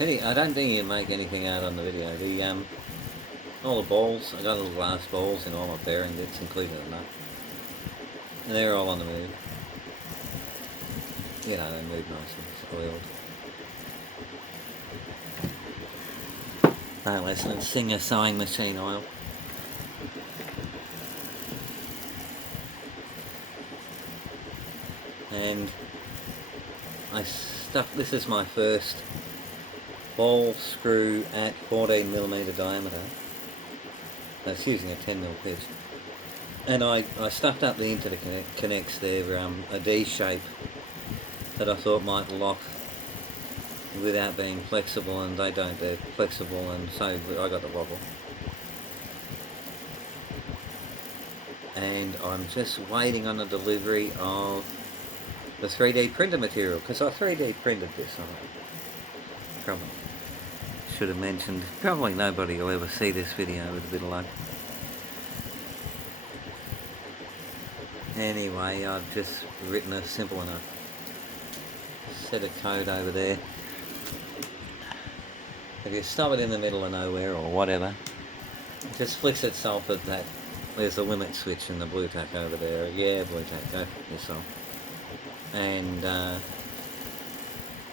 I don't think you can make anything out on the video. All the balls, I got little glass balls in all my bearing bits, including the nut. And they're all on the move. You know, they move nice and oiled. No less than Singer sewing machine oil. And this is my first ball screw at 14mm diameter. That's using a 10mm pitch. And I stuffed up the interconnects. They're a D shape that I thought might lock without being flexible, and they don't. They're flexible, and so I got the wobble. And I'm just waiting on the delivery of the 3D printer material, because I 3D printed this on it. Probably should have mentioned, probably nobody will ever see this video with a bit of luck. Anyway, I've just written a simple enough set of code over there. If you stop it in the middle of nowhere or whatever, it just flicks itself at that. There's a limit switch in the blue tack over there. Yeah, blue tack, go for yourself. And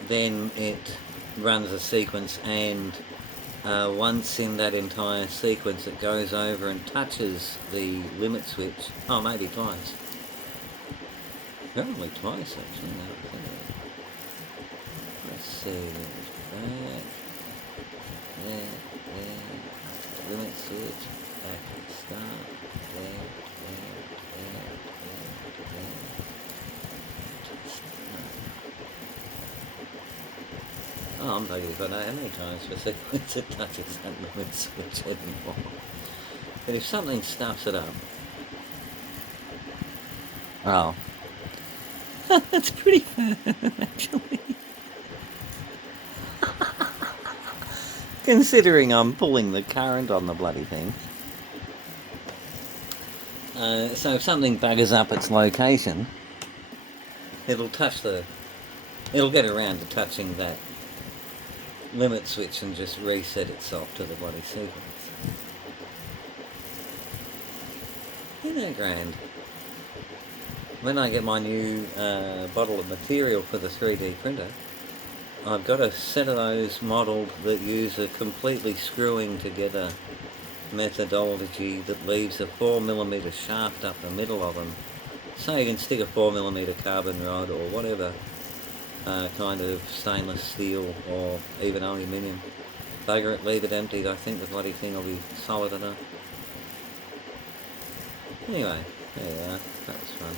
then it runs a sequence, and once in that entire sequence it goes over and touches the limit switch. Oh, maybe twice. Probably twice actually. No, let's see, back, there, limit switch, back to start, there. Oh, I'm lucky if I know how many times per sequence it touches that limit switch anymore. But if something stuffs it up... Oh. That's pretty firm, actually. Considering I'm pulling the current on the bloody thing. So if something buggers up its location, it'll get around to touching that limit switch and just reset itself to the bloody sequence. Isn't that grand? When I get my new bottle of material for the 3D printer, I've got a set of those modelled that use a completely screwing together methodology that leaves a 4mm shaft up the middle of them, so you can stick a 4mm carbon rod or whatever kind of stainless steel or even aluminium. Bugger it, leave it empty. I think the bloody thing will be solid enough. Anyway, there you are. That was fun.